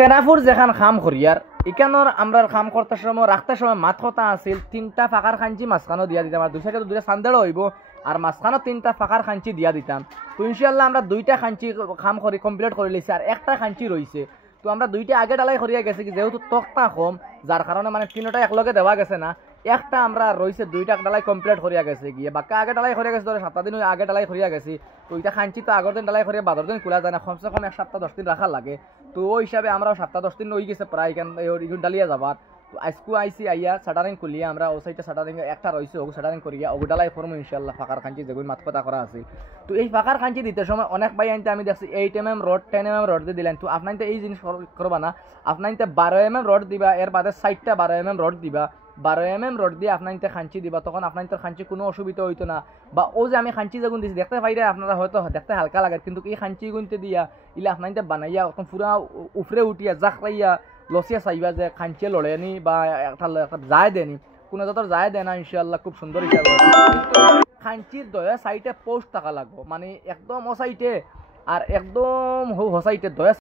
তেনাফুর যেখান খাম করিয়ার এখানোর আমরা খাম করতে সময় রাখতে সময় মাত কথা আছিল 3টা ফাঁকার খাঞ্চি মাঝখানো দিয়া দিতাম আর দুই সাইডে দুইটা সান্দেড়ও হইব আর মাঝখানো 3টা ফাঁকার খাঞ্চি দিয়া দিতাম। তো ইনশাল্লাহ আমরা 2টা খাঞ্চি খাম করি কমপ্লিট করে লিছি আর একটা খাঞ্চি রয়েছে। তো আমরা 2টা আগে ডালাই করিয়া গেছি কি যেহেতু তক্তা কম যার কারণে মানে 3টা একলগে দেওয়া গেছে না, একটা আমরা রয়েছে 2টা ডালাই কমপ্লিট করিয়া গেছে গিয়ে বাক্কা আগে ডালাই করিয়া গেছে ধরে 7 দিন আগে ডালাই করিয়া গেছি। তো ওইটা খাঞ্চি তো আগের দিন ডালাই করিয়া 12 দিন খোলা যায় না, কমসে কম 1 সপ্তাহ 10 দিন রাখা লাগে। তো ওই হিসাবে আমরা 7 10 দিন হয়ে গেছে প্রায় এখান ডালিয়া যাবার। তো আজকু আইসি আইয়া শাটারিং খুলিয়া আমরা ও সাইডে শাটারিং একটা রয়েছে ওগু শাটারিং করিয়া ওগু ডালাই করবো ইনশাল্লাহ ফাঁকার খাঞ্চি যেগুলো মাত কথা করা আছে। তো এই ফাঁকার খাঞ্চি দিতে সময় অনেক ভাই আনতে আমি দেখছি 8mm রড 10mm রড দিয়ে দিলেন। তো আপনার এই জিনিস করবা না, আপনার 12mm রড দিবা, এর বাদে 4টা 12mm রড দিবা, 12mm রড দিয়ে আপনার খাঞ্চি দিবা, তখন আপনার খাঞ্চি কোনো অসুবিধা হইতো না। বা ও যে আমি খাঞ্চি যেগুন দিচ্ছি দেখতে পাইরে আপনারা হয়তো দেখতে হালকা লাগে, কিন্তু এই খাঞ্চি গুনতে দিয়া ইলে আপনার বানাইয়া এখন পুরা উফরে উঠিয়া জাকড়াইয়া লসিয়া চাইবা যে খাঞ্চি লড়েনি বা একটা যায় দেনি, কোনো যাতে যায় দেয় না ইনশাল্লাহ খুব সুন্দর হিসাবে। খাঞ্চির দয়া সাইডে পোস্ট থাকা লাগবো, মানে একদম ও সাইডে আর একদম হো সাইডে দয়া